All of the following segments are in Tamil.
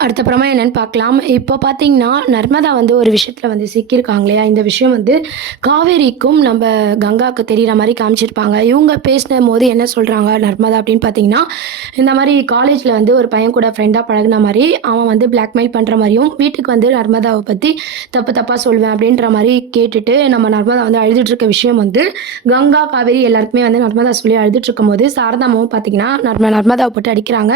அடுத்தப்புறமா என்னன்னு பார்க்கலாம். இப்போ பார்த்தீங்கன்னா, நர்மதா வந்து ஒரு விஷயத்தில வந்து சிக்கியிருக்காங்க இல்லையா? இந்த விஷயம் வந்து காவேரிக்கும் நம்ப கங்காவுக்கு தெரியிற மாரி காமிச்சிருப்பாங்க. இவங்க பேசினம்போது என்ன சொல்றாங்க நர்மதா அப்படின்னு பார்த்தீங்கன்னா, இந்த மாரி காலேஜ்ல வந்து ஒரு பையன் கூட ஃப்ரெண்டா பழகுன மாரி, அவன் வந்து பிளாக்மெயில் பண்ற மாரியும், வீட்டுக்கு வந்து நர்மதாவ பத்தி தப்பு தப்பா சொல்வேன் அப்படின்ற மாரி கேட்டுட்டு, நம்ம நர்மதா வந்து அழுதுட்டு இருக்க விஷயம் வந்து கங்கா, காவேரி எல்லாருக்குமே வந்து நர்மதா சொல்லி அழுதுட்டு இருக்கும்போது, சாரதாம்மாவும் பார்த்தீங்கன்னா, நர்மதாவ போட்டு அடிக்கிறாங்க.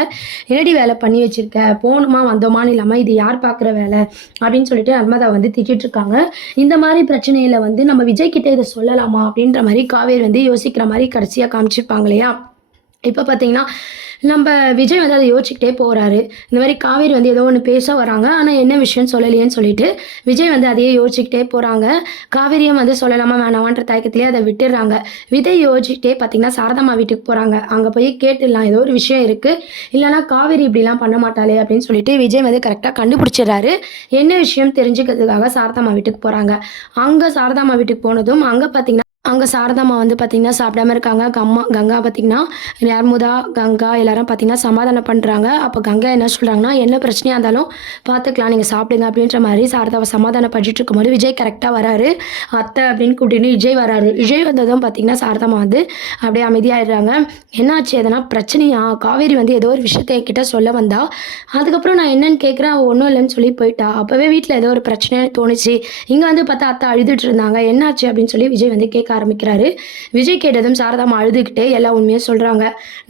"என்னடி வேலை பண்ணி வச்சிருக்க? போனோமா, வந்தோமான்னு இல்லாம இது யார் பார்க்குற வேலை?" அப்படின்னு சொல்லிட்டு நர்மதா வந்து திட்டிட்டு இருக்காங்க. இந்த மாரி பிரச்சனையில வந்து நம்ம விஜய் கிட்ட இத சொல்லலாமா? அப்படின்ற மாரி காவேரி வந்து யோசிக்கிற மாரி கடைசியா காமிச்சிருப்பாங்க இல்லையா? இப்ப பார்த்தீங்கன்னா, நம்ப விஜய் வந்து அத யோசிச்சுக்கிட்டே போறாரு. இந்த மாரி காவேரி வந்து ஏதோ ஒண்ணு பேச வராங்க. ஆனா என்ன விஷயம்னு சொல்லலையேன்னு சொல்லிட்டு, விஜய் வந்து அதையே யோசிச்சுக்கிட்டே போறாங்க. காவேரியும் வந்து சொல்லலாமா வேணாமான்ற தயக்கத்திலேயே அத விட்டுர்றாங்க. விஜய் யோசிச்சுக்கிட்டே பார்த்தீங்கன்னா, சாரதாம்மா வீட்டுக்கு போறாங்க. அங்க போய் கேட்டுடலாம். ஏதோ ஒரு விஷயம் இருக்கு. இல்லன்னா காவேரி இப்படிலாம் பண்ண மாட்டாளே அப்படின்னு சொல்லிட்டு விஜய் வந்து கரெக்ட்டா கண்டுபிடிச்சிடுறாரு. என்ன விஷயம் தெரிஞ்சுக்கிறதுக்காக சாரதாம்மா வீட்டுக்கு போறாங்க. அங்க சாரதாம்மா வீட்டுக்கு போனதும், அங்க சாரதாம்மா வந்து பார்த்தீங்கன்னா, சாப்பிடாம இருக்காங்க. கங்கா பார்த்தீங்கன்னா, யமுதா, கங்கா எல்லாரும் பார்த்தீங்கன்னா சமாதானம் பண்றாங்க. அப்ப கங்கா என்ன சொல்றாங்கன்னா, "என்ன பிரச்சனையா இருந்தாலும் பார்த்துக்கலாம். நீங்க சாப்பிடுங்க." அப்படின்ற மாரி சாரதாவ சமாதானப்படுத்திட்டு இருக்கும்போது, விஜய் கரெக்ட்டா வராரு. "அத்தை" அப்படின்னு கூப்பிட்டுன்னு விஜய் வராரு. விஜய் வந்ததும் பார்த்தீங்கன்னா, சாரதாம்மா வந்து அப்படியே அமைதியாயிடுறாங்க. "என்னாச்சு? எதனா பிரச்சனையா? காவேரி வந்து ஏதோ ஒரு விஷயத்த என்கிட்ட சொல்ல வந்தா. அதுக்கப்புறம் நான் என்னன்னு கேட்கிறேன். அவ ஒண்ணும் இல்லன்னு சொல்லி போயிட்டா. அப்பவே வீட்ல ஏதோ ஒரு பிரச்சனைன்னு தோணுச்சு. இங்க வந்து பார்த்தா அத்தை அழுதுட்டு இருந்தாங்க. என்னாச்சு?" அப்படின்னு சொல்லி விஜய் வந்து கேட்க ஆரம்பிக்கிறாரு. விஜய் கேட்டதும் சாரதாம்மா அழுதுகிட்டே எல்லா உண்மையும் சொல்றாங்க.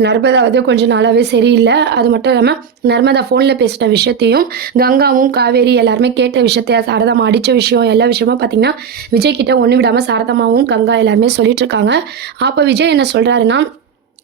நர்மதா வந்து கொஞ்ச நாளாவே சரியில்ல. அது மட்டும் இல்லாம நர்மதா ஃபோன்ல பேசின விஷயத்தையும், கங்காவும், காவேரி எல்லாருமே கேட்ட விஷயத்த, சாரதாம்மா அடிச்ச விஷயம், எல்லா விஷயமும் பார்த்தீங்கன்னா, விஜய் கிட்ட ஒண்ணு விடாம சாரதாம்மாவும், கங்கா எல்லாருமே சொல்லிட்டு இருக்காங்க. அப்ப விஜய் என்ன சொல்றாருன்னா,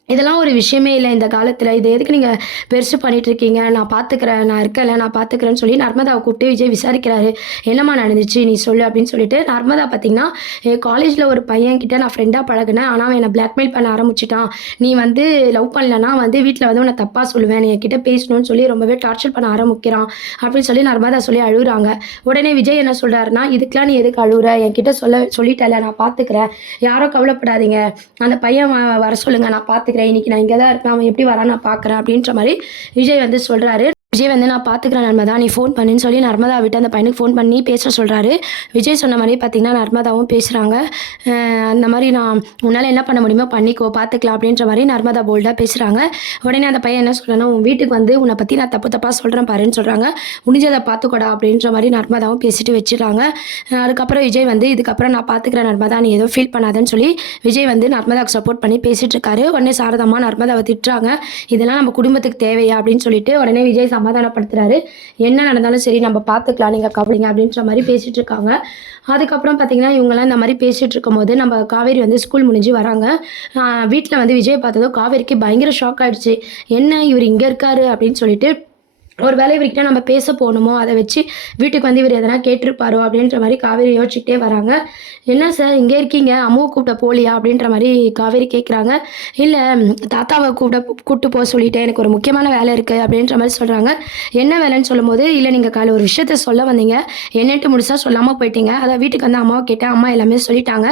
"இதெல்லாம் ஒரு விஷயமே இல்ல இந்த காலத்துல. இத எதுக்கு நீங்க பெருசு பண்ணிட்டு இருக்கீங்க? நான் பார்த்துக்கிறேன். நான் இருக்கேன்ல, நான் பார்த்துக்கிறேன்னு" சொல்லி நர்மதாவ கூப்பிட்டு விஜய் விசாரிக்கிறாரு. "என்னம்மா நடந்துச்சு? நீ சொல்லு" அப்படின்னு சொல்லிட்டு. நர்மதா பார்த்தீங்கன்னா, "என் காலேஜ்ல ஒரு பையன்கிட்ட நான் ஃப்ரெண்டா பழகுனேன். ஆனா அவன் என்ன பிளாக்மெயில் பண்ண ஆரம்பிச்சுட்டான். நீ வந்து லவ் பண்ணலன்னா வந்து வீட்ல வந்து உன்ன தப்பா சொல்லுவேன். நீ என்கிட்ட பேசணும்னு சொல்லி ரொம்பவே டார்ச்சர் பண்ண ஆரம்பிக்கிறான்." அப்படின்னு சொல்லி நர்மதா சொல்லி அழுவுறாங்க. உடனே விஜய் என்ன சொல்றாருன்னா, "இதுக்கெல்லாம் நீ எதுக்கு அழுவுற? என்கிட்ட சொல்லிட்டல்ல, நான் பார்த்துக்கிறேன். யாரும் கவலைப்படாதீங்க. அந்த பையன் வர சொல்லுங்க. நான் பார்த்துக்கிறேன். இன்னைக்கு நான் இங்க தான் இருக்கேன். அவன் எப்படி வரான்னு நான் பார்க்குறேன்." அப்படின்ற மாரி விஜய் வந்து சொல்றாரு. விஜய் வந்து "நான் பார்த்துக்கிறேன் நர்மதா. நீ ஃபோன் பண்ணுன்னு" சொல்லி நர்மதா விட்டு அந்த பையனுக்கு ஃபோன் பண்ணி பேச சொல்றாரு. விஜய் சொன்ன மாரியே பார்த்தீங்கன்னா, நர்மதாவும் பேசுறாங்க. அந்த மாரி "நான் உன்னால என்ன பண்ண முடியுமோ பண்ணிக்கோ, பார்த்துக்கலாம்." அப்படின்ற மாரி நர்மதா போல்டா பேசுறாங்க. உடனே அந்த பையன் என்ன சொல்றான்னா, "உன் வீட்டுக்கு வந்து உன்ன பத்தி நான் தப்பு தப்பா சொல்றேன் பாருன்னு" சொல்றாங்க. "முடிஞ்சத பார்த்துக்கோடா" அப்படின்ற மாரி நர்மதாவும் பேசிட்டு வச்சுர்றாங்க. அதுக்கப்புறம் விஜய் வந்து "இதுக்கப்புறம் நான் பார்த்துக்கிறேன் நர்மதா. நீ எதுவும் ஃபீல் பண்ணாதன்னு" சொல்லி விஜய் வந்து நர்மதாவுக்கு சப்போர்ட் பண்ணி பேசிட்டு இருக்காரு. உடனே சாரதாம்மா நர்மதாவ திட்டுறாங்க. "இதெல்லாம் நம்ம குடும்பத்துக்கு தேவையா?" அப்படின்னு சொல்லிட்டு உடனே விஜய் சமாதானப்படுத்துறாரு. "என்ன நடந்தாலும் சரி நம்ம பார்த்துக்கலாம். நீங்க கவலைங்க." அப்படின்ற மாரி பேசிட்டு இருக்காங்க. அதுக்கப்புறம் பார்த்தீங்கன்னா, இவங்கலாம் இந்த மாரி பேசிட்டு இருக்கும்போது, நம்ம காவேரி வந்து ஸ்கூல் முடிஞ்சு வராங்க. வீட்ல வந்து விஜய பார்த்ததும் காவேரிக்கு பயங்கர ஷாக் ஆயிடுச்சு. "என்ன இவரு இங்க இருக்காரு?" அப்படின்னு சொல்லிட்டு ஒரு வேளை இவர்கிட்ட நம்ம பேச போணுமோ, அத வச்சு வீட்டுக்கு வந்து இவரு எதனா கேட்டிருப்பாரோ அப்படின்ற மாரி காவேரி யோசிச்சுக்கிட்டே வராங்க. "என்ன சார் இங்கே இருக்கீங்க? அம்முவ கூப்பிட போலியா?" அப்படின்ற மாரி காவேரி கேட்குறாங்க. "இல்ல தாத்தாவ கூட்டு போ சொல்லிட்டேன். எனக்கு ஒரு முக்கியமான வேலை இருக்கு." அப்படின்ற மாரி சொல்றாங்க. என்ன வேலைன்னு சொல்லும்போது, "இல்ல நீங்க காலைல ஒரு விஷயத்த சொல்ல வந்தீங்க. என்னன்ட்டு முழுசா சொல்லாம போயிட்டீங்க. அதான் வீட்டுக்கு வந்து அம்மாவ கேட்டேன். அம்மா எல்லாமே சொல்லிட்டாங்க.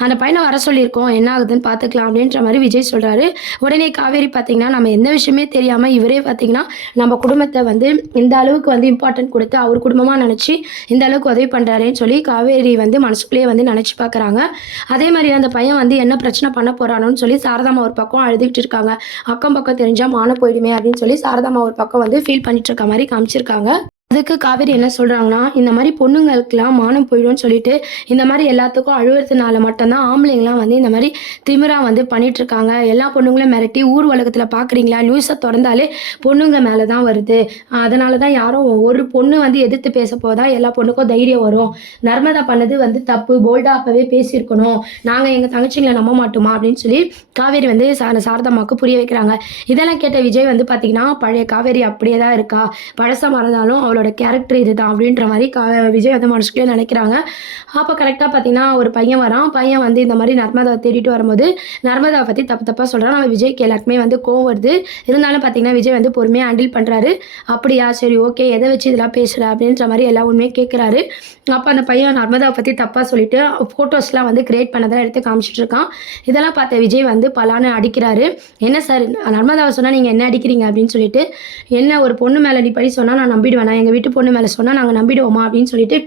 அந்த பையன வர சொல்லியிருக்கோம். என்ன ஆகுதுன்னு பார்த்துக்கலாம்." அப்படின்ற மாரி விஜய் சொல்றாரு. உடனே காவேரி பார்த்தீங்கன்னா, நம்ம எந்த விஷயமே தெரியாம இவரே பார்த்தீங்கன்னா, நம்ம குடும்பத்த வந்து இந்த அளவுக்கு வந்து இம்பார்ட்டன்ட் குடுத்து, அவர் குடும்பமா நெனச்சு, இந்த அளவுக்கு உதவி பண்றாரேன்னு சொல்லி காவேரி வந்து மனசுக்குள்ளேயே வந்து நெனச்சு பார்க்குறாங்க. அதே மாரி அந்த பையன் வந்து என்ன பிரச்சனை பண்ண போறானோன்னு சொல்லி சாரதாம்மா ஒரு பக்கம் அழுதுகிட்டு இருக்காங்க. அக்கம் பக்கம் தெரிஞ்சா மானம் போயிடுமே அப்படின்னு சொல்லி சாரதாம்மா ஒரு பக்கம் வந்து ஃபீல் பண்ணிட்டு இருக்க மாரி காமிச்சிருக்காங்க. அதுக்கு காவேரி என்ன சொல்றாங்கன்னா, இந்த மாரி பொண்ணுங்களுக்குலாம் மானம் போயிடும்னு சொல்லிட்டு, இந்த மாரி எல்லாத்துக்கும் அழுவுறதுனால மட்டும் தான் ஆம்பளைங்கலாம் வந்து இந்த மாரி திமிரா வந்து பண்ணிட்டுருக்காங்க. எல்லா பொண்ணுங்களும் மிரட்டி ஊர் உலகத்துல பார்க்குறீங்களா? நியூஸ தொறந்தாலே பொண்ணுங்க மேல தான் வருது. அதனால தான் யாரும் ஒரு பொண்ணு வந்து எதிர்த்து பேசப்போ தான் எல்லா பொண்ணுக்கும் தைரியம் வரும். நர்மதா பண்ணது வந்து தப்பு. போல்டா அப்பவே பேசியிருக்கணும். நாங்க எங்க தங்கச்சிங்கள நம்ப மாட்டோமா? அப்படின்னு சொல்லி காவேரி வந்து சாரதாம்மாவுக்கு புரிய வைக்கிறாங்க. இதெல்லாம் கேட்ட விஜய் வந்து பார்த்தீங்கன்னா, பழைய காவேரி அப்படியே தான் இருக்கா. பழச மறந்தாலும் அவளோட அவங்களோட கேரக்டர் இதுதான் அப்படின்ற மாதிரி விஜய் வந்து மனசுக்குள்ளே நினைக்கிறாங்க. அப்போ கரெக்டாக பார்த்தீங்கன்னா ஒரு பையன் வரான். பையன் வந்து இந்த மாதிரி நர்மதாவை தேடிட்டு வரும்போது நர்மதாவை பற்றி தப்பாக சொல்கிறான். நம்ம விஜய்க்கு எல்லாருக்குமே வந்து கோவம் வருது. இருந்தாலும் பார்த்தீங்கன்னா விஜய் வந்து பொறுமையாக ஹேண்டில் பண்ணுறாரு. அப்படியா, சரி ஓகே, எதை வச்சு இதெல்லாம் பேசுகிற அப்படின்ற மாதிரி எல்லா உண்மையும் கேட்குறாரு. அப்போ அந்த பையன் நர்மதாவை பற்றி தப்பாக சொல்லிட்டு ஃபோட்டோஸ்லாம் வந்து கிரியேட் பண்ணதான் எடுத்து காமிச்சிட்டு இருக்கான். இதெல்லாம் பார்த்த விஜய் வந்து பலான்னு அடிக்கிறாரு. என்ன சார், நர்மதாவை சொன்னால் நீங்கள் என்ன அடிக்கிறீங்க அப்படின்னு சொல்லிட்டு, என்ன ஒரு பொண்ணு மேலே நீ பழி சொன்னால் நான் நம்பிடுவேனா, எங்கள் வீட்டு பொண்ணு மேலே சொன்னால் நாங்கள் நம்பிடுவோமா அப்படின்னு சொல்லிட்டு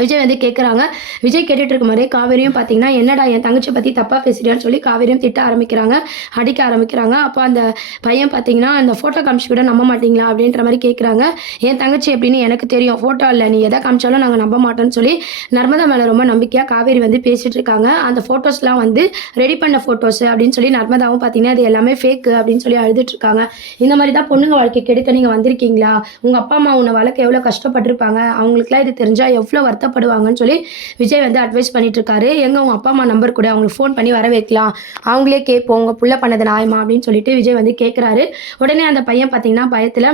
விஜய் வந்து கேட்குறாங்க. விஜய் கேட்டுட்டு இருக்கும் போதே காவேரியும் பார்த்தீங்கன்னா, என்னடா என் தங்கச்சி பற்றி தப்பாக பேசுறியான்னு சொல்லி காவேரியும் திட்ட ஆரம்பிக்கிறாங்க, அடிக்க ஆரம்பிக்கிறாங்க. அப்போ அந்த பையன் பார்த்தீங்கன்னா, அந்த ஃபோட்டோ காமிச்சு கூட நம்ப மாட்டீங்களா அப்படின்ற மாதிரி கேட்குறாங்க. என் தங்கச்சி எப்படின்னு எனக்கு தெரியும், ஃபோட்டோ இல்லை, நீ எதை காமிச்சாலும் நாங்கள் நம்ப மாட்டோம்னு சொல்லி நர்மதா மேலே ரொம்ப நம்பிக்கையாக காவேரி வந்து பேசிகிட்டு இருக்காங்க. அந்த ஃபோட்டோஸ்லாம் வந்து ரெடி பண்ண ஃபோட்டோஸ் அப்படின்னு சொல்லி நர்மதாவும் பார்த்தீங்கன்னா அது எல்லாமே ஃபேக்கு அப்படின்னு சொல்லி அழுதுட்டு இருக்காங்க. இந்த மாதிரி தான் பொண்ணுங்க வாழ்க்கை கெடுக்க நீங்கள் வந்திருக்கீங்களா, உங்கள் அப்பா அம்மா உன்னை வளர்க்க எவ்வளோ கஷ்டப்பட்டிருப்பாங்க, அவங்களுக்குலாம் இது தெரிஞ்சால் எவ்வளோ வருத்தப்படுவாங்கன்னு சொல்லி விஜய் வந்து அட்வைஸ் பண்ணிட்டு இருக்காரு. எங்க உங்க அப்பா அம்மா நம்பர் கூட அவங்களுக்கு ஃபோன் பண்ணி வர வைக்கலாம், அவங்களே கேட்போம் உங்க புள்ள பண்ணது நியாயமா அப்படின்னு சொல்லிட்டு விஜய் வந்து கேட்குறாரு. உடனே அந்த பையன் பார்த்தீங்கன்னா பயத்தில்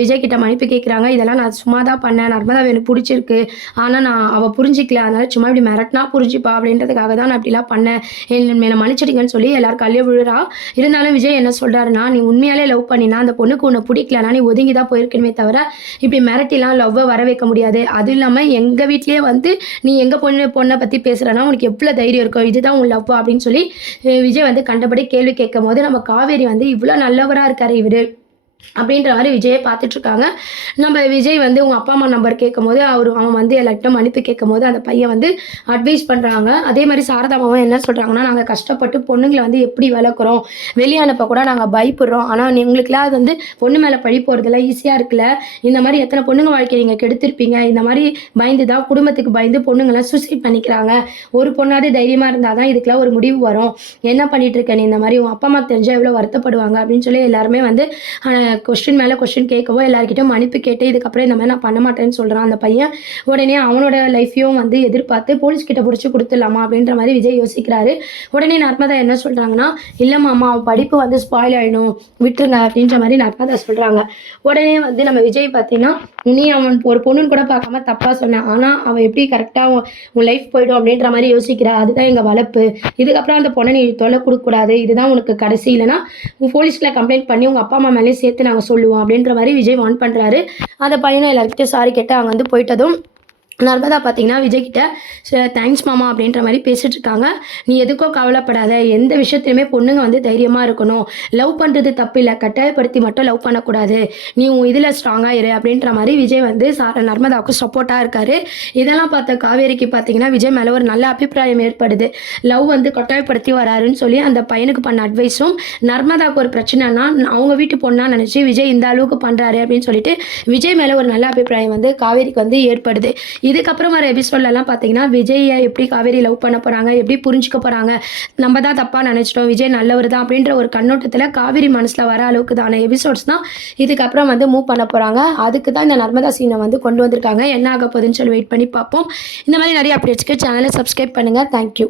விஜய் கிட்ட மன்னிப்பு கேட்குறாங்க. இதெல்லாம் நான் சும்மா தான் பண்ணேன், நர்மதா எனக்கு பிடிச்சிருக்கு, ஆனால் நான் அவள் புரிஞ்சிக்கல, அதனால சும்மா இப்படி மிரட்டினா புரிஞ்சுப்பா அப்படின்றதுக்காக தான் நான் இப்படிலாம் பண்ணேன், என்னை மன்னிச்சிடுங்கன்னு சொல்லி எல்லாரும் கல்லையும் விழுறா. இருந்தாலும் விஜய் என்ன சொல்றாருன்னா, நீ உண்மையாலே லவ் பண்ணினா அந்த பொண்ணுக்கு உன்னை பிடிக்கலனா நீ ஒதுங்கி தான் போயிருக்கணுமே தவிர இப்படி மிரட்டிலாம் லவ்வை வர வைக்க முடியாது. அதுவும் இல்லாமல் எங்கள் வீட்லேயே வந்து நீ எங்கள் பொண்ணை பற்றி பேசுகிறனா உனக்கு எவ்வளோ தைரியம் இருக்கும், இதுதான் உன் லவ் அப்படின்னு சொல்லி விஜய் வந்து கண்டபடி கேள்வி கேட்கும் போது நம்ம காவேரி வந்து இவ்வளோ நல்லவராக இருக்காரு இவர் அப்படின்ற மாதிரி விஜயை பார்த்துட்டு இருக்காங்க. நம்ம விஜய் வந்து உங்கள் அப்பா அம்மா நம்பர் கேட்கும் போது அவன் வந்து எல்லார்ட்டும் மன்னிப்பு கேட்கும் போது அந்த பையன் வந்து அட்வைஸ் பண்ணுறாங்க. அதே மாதிரி சாரதாமாவும் என்ன சொல்கிறாங்கன்னா, நாங்கள் கஷ்டப்பட்டு பொண்ணுங்களை வந்து எப்படி வளர்க்குறோம், வெளியே அனுப்ப கூட நாங்கள் பயப்படுறோம், ஆனால் உங்களுக்குலாம் அது வந்து பொண்ணு மேலே பழி போகிறதுலாம் ஈஸியாக இருக்குல்ல, இந்த மாதிரி எத்தனை பொண்ணுங்க வாழ்க்கையை நீங்கள் கெடுத்திருப்பீங்க, இந்த மாதிரி பயந்து தான் குடும்பத்துக்கு பயந்து பொண்ணுங்களாம் சூசைட் பண்ணிக்கிறாங்க, ஒரு பொண்ணாவது தைரியமாக இருந்தால் தான் இதுக்கெல்லாம் ஒரு முடிவு வரும், என்ன பண்ணிட்டு இருக்க நீ, இந்த மாதிரி உங்கள் அப்பா அம்மா தெரிஞ்சால் எவ்வளோ வருத்தப்படுவாங்க அப்படின்னு சொல்லி எல்லாருமே வந்து கொஸ்டின் மேலே கொஸ்டின் கேட்கவோ எல்லாருக்கிட்டும் மன்னிப்பு கேட்டு இதுக்கப்புறம் இந்த மாதிரி நான் பண்ண மாட்டேன்னு சொல்கிறான் அந்த பையன். உடனே அவனோட லைஃப்பையும் வந்து எதிர்பார்த்து போலீஸ்கிட்ட பிடிச்சி கொடுத்துடலாமா அப்படின்ற மாதிரி விஜய் யோசிக்கிறாரு. உடனே நர்மதா என்ன சொல்கிறாங்கன்னா, இல்லைம்மாம்மா அவன் படிப்பு வந்து ஸ்பாயில் ஆகிடும் விட்டுருங்க அப்படின்ற மாதிரி நர்மதா சொல்கிறாங்க. உடனே வந்து நம்ம விஜய் பார்த்தீங்கன்னா, நீ அவன் ஒரு பொண்ணுன்னு கூட பார்க்காம தப்பாக சொன்னேன், ஆனால் அவன் எப்படி கரெக்டாக உன் லைஃப் போய்டும் அப்படின்ற மாதிரி யோசிக்கிறா, அதுதான் எங்கள் வளர்ப்பு, இதுக்கப்புறம் அந்த பொண்ணை நீ தொலை கொடுக்கக்கூடாது, இதுதான் உனக்கு கடைசி, இல்லைனா உன் போலீஸில் கம்ப்ளைண்ட் பண்ணி உங்கள் அப்பா அம்மா மேலே சேர்த்து நாங்கள் சொல்லுவோம் அப்படின்ற மாதிரி விஜய் வார்ன் பண்ணுறாரு. அந்த பையனும் எல்லாருக்கிட்டும் சாரி கேட்டு அங்கே வந்து போயிட்டதும் நர்மதா பார்த்தீங்கன்னா விஜய்கிட்ட தேங்க்ஸ் மாமா அப்படின்ற மாதிரி பேசிகிட்டு இருக்காங்க. நீ எதுக்கோ கவலைப்படாத, எந்த விஷயத்துலையுமே பொண்ணுங்க வந்து தைரியமாக இருக்கணும், லவ் பண்ணுறது தப்பு இல்லை, கட்டாயப்படுத்தி மட்டும் லவ் பண்ணக்கூடாது, நீ உன் இதில் ஸ்ட்ராங்காக இரு அப்படின்ற மாதிரி விஜய் வந்து நர்மதாவுக்கு சப்போர்ட்டாக இருக்கார். இதெல்லாம் பார்த்த காவேரிக்கு பார்த்தீங்கன்னா விஜய் மேலே ஒரு நல்ல அபிப்பிராயம் ஏற்படுது. லவ் வந்து கட்டாயப்படுத்தி வராருன்னு சொல்லி அந்த பையனுக்கு பண்ண அட்வைஸும், நர்மதாவுக்கு ஒரு பிரச்சனைனா அவங்க வீட்டு பொண்ணாக நினச்சி விஜய் இந்த அளவுக்கு பண்ணுறாரு அப்படின்னு சொல்லிட்டு விஜய் மேலே ஒரு நல்ல அபிப்பிராயம் வந்து காவேரிக்கு வந்து ஏற்படுது. இதுக்கப்புறம் வர எபிசோட்லலாம் பார்த்தீங்கன்னா விஜயை எப்படி காவேரி லவ் பண்ண போகிறாங்க, எப்படி புரிஞ்சுக்க போகிறாங்க, நம்ம தான் தப்பாக நினச்சிட்டோம், விஜய் நல்லவர் தான் அப்படின்ற ஒரு கண்ணோட்டத்தில் காவேரி மனசில் வர அளவுக்கு தான எபிசோட்ஸ் தான் இதுக்கப்புறம் வந்து மூவ் பண்ண போகிறாங்க. அதுக்கு தான் இந்த நர்மதா சீனை வந்து கொண்டு வந்திருக்காங்க. என்ன ஆக போகுதுன்னு சொல்லி வெயிட் பண்ணி பார்ப்போம். இந்த மாதிரி நிறைய அப்டேட்ஸ்க்கு சேனலை சப்ஸ்கிரைப் பண்ணுங்கள். தேங்க்யூ.